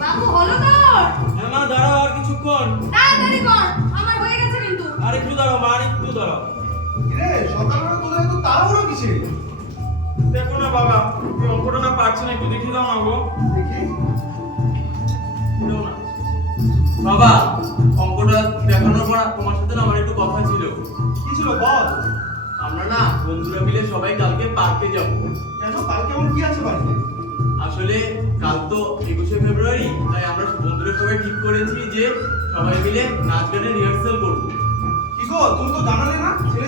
বাবু হলো তোর হ্যাঁ মা দাঁড়াও আর কিছুক্ষণ। তাড়াতাড়ি কর আমার হয়ে গেছে কিন্তু আর একটু দাঁড়াও মা আর একটু দাঁড়াও। রে সকালবেলা তোদের এত তাড়াহুড়ো কিসে দেখো না বাবা এই অঙ্কটা না পারছি না একটু দেখিয়ে দাও না গো। দেখি। দাও না। বাবা অঙ্কটা দেখানোর পর তোমার সাথে না আমার একটু কথা ছিল। কি ছিল বল। আমরা না বন্ধুরা মিলে সবাই কালকে পার্কে যাব। কেন কালকে আমার কি আছে বাড়িতে? আসলে কাল তো একুশে ফেব্রুয়ারি তাই আমরা বন্ধুরা সবাই ঠিক করেছি যে সবাই মিলে নাচ গানের রিহার্সাল করব। কি গো তুমি তো জানালে না? ছেলে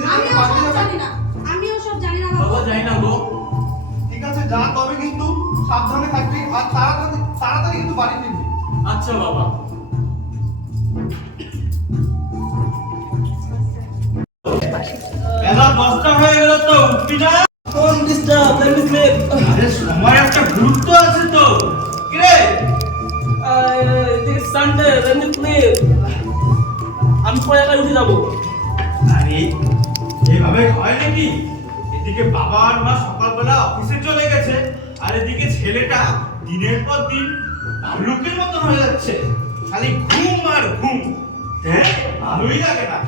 জানি না। আমিও সব জানি না বাবা। বাবু যাই না গো। ঠিক আছে যা তবে কিন্তু সাবধানে থাকবি আর তাড়াতাড়ি তাড়াতাড়ি কিন্তু বাড়ি ফিরবি। আচ্ছা বাবা। বেলা দশটা হয়ে গেল তো উঠবি না? It is Sunday, let me sleep. আমি পরে একা উঠে যাব। আরে এভাবে হয় নাকি? এদিকে বাবা আর মা সকালবেলা অফিসে চলে গেছে আর এদিকে ছেলেটা দিনের পর দিন ভাল্লুকের মতন হয়ে যাচ্ছে। খালি ঘুম আর ঘুম। হ্যাঁ ভালোই লাগে না।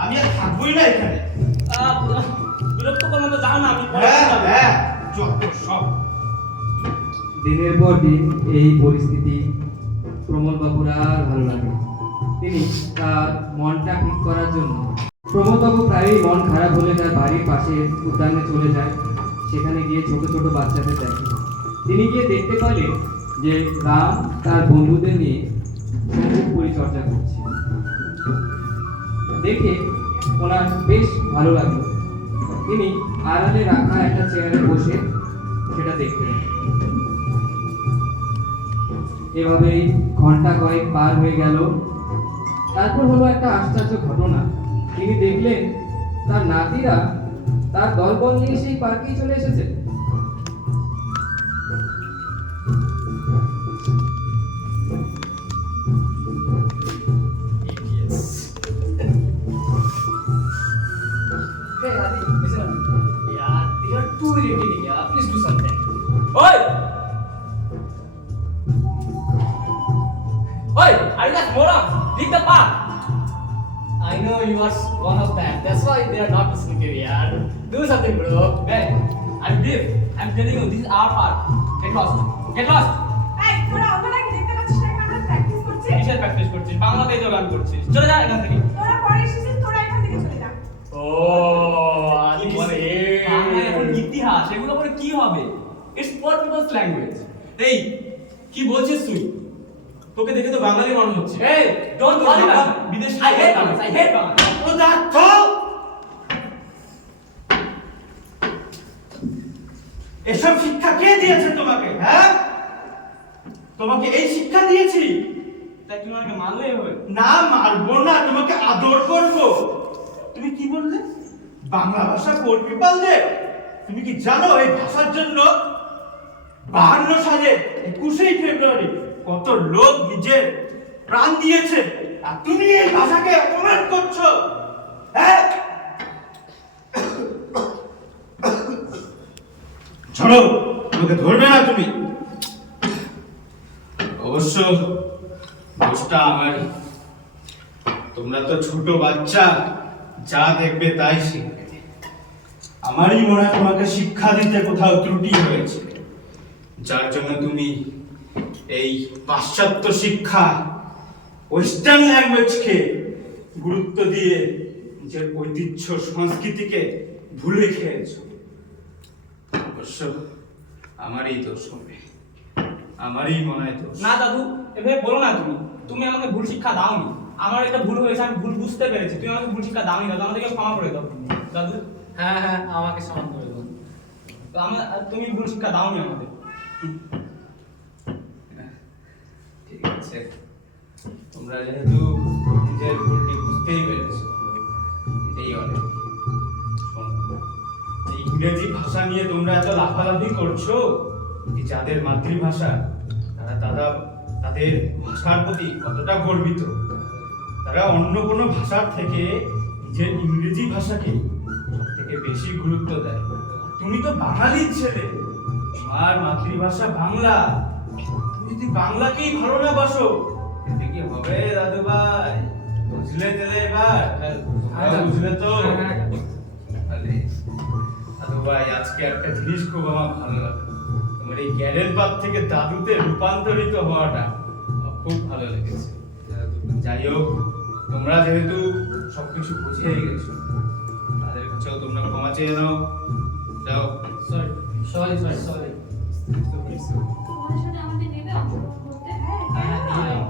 আমি আর থাকবোই না এখানে। আহ, বিরক্ত করো না যাও না আমি হ্যাঁ হ্যাঁ সব। দিনের পর দিন এই পরিস্থিতি প্রমোদবাবুর আর ভালো লাগে তিনি তার মনটা ঠিক করার জন্য প্রমোদবাবু প্রায়ই মন খারাপ হলে তার বাড়ির পাশে উদ্যানে চলে যায়। সেখানে গিয়ে ছোট ছোট বাচ্চাদের দেখে। তিনি গিয়ে দেখতে পেলেন যে রাম তার বন্ধুদের নিয়ে সংগীত পরিচর্যা করছে। দেখে ওনার বেশ ভালো লাগল। তিনি আড়ালে রাখা একটা চেয়ারে বসে সেটা দেখলেন। এভাবেই ঘণ্টা কয়েক পার হয়ে গেল। তারপর হলো একটা আশ্চর্য ঘটনা। তিনি দেখলেন, তার নাতিরা তার দলবল নিয়ে সেই পার্কেই চলে এসেছে। They are not listening to Do something, bro. Hey, I'm deaf. I'm telling you, this is our park. Get lost. Get lost. এই তোরা ওখানে দেখতে পাচ্ছিস না? এখানে আমরা প্র্যাকটিস করছি? কিসের প্র্যাকটিস করছিস বাংলাতে তো গান করছিস। চলে যা এখান থেকে। তোরা পরে এসেছিস তোরা এখান থেকে চলে যা। ও আদি বাংলা। এখন ইতিহাস এগুলো পরে কি হবে? ইটস ফর পিপলস ল্যাঙ্গুয়েজ এই কি বলছিস তুই? তোকে দেখে তো বাঙালি মনে হচ্ছে। এই ডোন্ট কল বিদেশি I hate. Bangla I hate Bangla. ও দা চল এসব শিক্ষা কে দিয়েছে তোমাকে হ্যাঁ? তোমাকে এই শিক্ষা দিয়েছি। তাই তুমি আমাকে মারলে হবে না মারবো না তোমাকে আদর করব। তুমি কি বললে? বাংলা ভাষা পড়বি পারলে? তুমি কি জানো এই ভাষার জন্য বাহান্ন সালে একুশেই ফেব্রুয়ারি কত লোক নিজের প্রাণ দিয়েছে? আর তুমি এই ভাষাকে অপমান করছ হ্যাঁ? ছাড়ো তোমাকে ধরবে না তুমি। অবশ্য দোষটা আমারই তোমরা তো ছোট বাচ্চা, যা দেখবে তাই শিখবে। আমারই মনে হয় তোমাকে শিক্ষা দিতে কোথাও ত্রুটি হয়েছে। যার জন্য তুমি এই পাশ্চাত্য শিক্ষা ওয়েস্টার্ন ল্যাঙ্গুয়েজকে গুরুত্ব দিয়ে নিজের ঐতিহ্য, সংস্কৃতিকে ভুলে খেয়েছো। অবশ্য আমারই দোষ হবে। আমারই মনে হয় দোষ। না দাদু এভাবে বলো না তুমি। তুমি আমাকে ভুল শিক্ষা দাওনি। আমার একটা ভুল হয়েছে আমি ভুল বুঝতে পেরেছি। তুমি আমাকে ভুল শিক্ষা দাওনি দাদু আমাদেরকে ক্ষমা করে দাও। দাদু? হ্যাঁ হ্যাঁ আমাকে সমান করে দাও। তো আমার তুমি ভুল শিক্ষা দাওনি আমাদের। ঠিক আছে। তোমরা যেহেতু নিজের ভুলটি বুঝতেই পেরেছ এটাই অনেক। এই ইংরেজি ভাষা নিয়ে তোমরা এত লাফালাফি করছ? যে যাদের মাতৃভাষা তারা তারা তাদের ভাষার প্রতি কতটা গর্বিত? তারা অন্য কোনো ভাষার থেকে নিজের ইংরেজি ভাষাকে থেকে বেশি গুরুত্ব দেয়। তুমি তো বাঙালির ছেলে। তোমার মাতৃভাষা বাংলা। তুমি যদি বাংলাকেই ভালো না বাসো কি হবে দাদু ভাই বুঝলে তেলে এবার? হ্যাঁ, বুঝলে তো। দাদু ভাই আজকে একটা জিনিস খুব আমার ভালো লাগে। তোমার এই জ্ঞানের পাত থেকে দাদুতে রূপান্তরিত হওয়াটা খুব ভালো লেগেছে। যাই হোক তোমরা যেহেতু সবকিছু বুঝেই গেছো তাদের কাছেও তোমরা ক্ষমা চেয়ে নাও। যাও কেন নিয়ে নয়? নাও।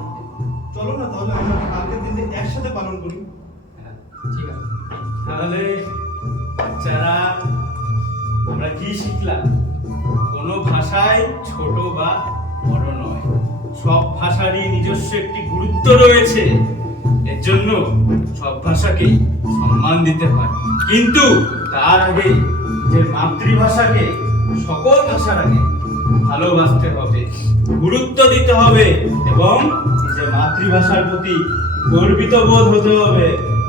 চলো না তাহলে আমরা কালকের দিনে একসাথে পালন করি। হ্যাঁ, ঠিক আছে। তাহলে কি শিখলাম কোনো ভাষায় ছোট বা বড় নয়। সব ভাষারই নিজস্ব একটি গুরুত্ব রয়েছে। এর জন্য সব ভাষাকেই সম্মান দিতে হয়। কিন্তু তার আগে যে মাতৃভাষাকে সকল ভাষার আগে ভালোবাসতে হবে, গুরুত্ব দিতে হবে এবং নিজের মাতৃভাষার প্রতি গর্বিত বোধ হতে হবে,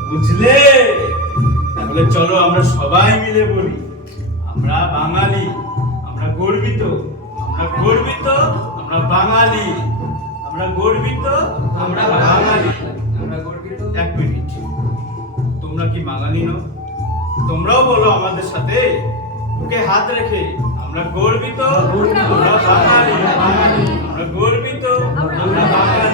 বুঝলে? তাহলে চলো আমরা সবাই মিলে বলি আমরা বাঙালি আমরা গর্বিত আমরা গর্বিত আমরা বাঙালি আমরা গর্বিত আমরা বাঙালি। আমরা গর্বিত। এক মিনিট। তোমরা কি বাঙালি নও? তোমরাও বলো আমাদের সাথে। বুকে হাত রেখে আমরা গর্বিত আমরা বাঙালি। আমরা গর্বিত আমরা বাঙালি।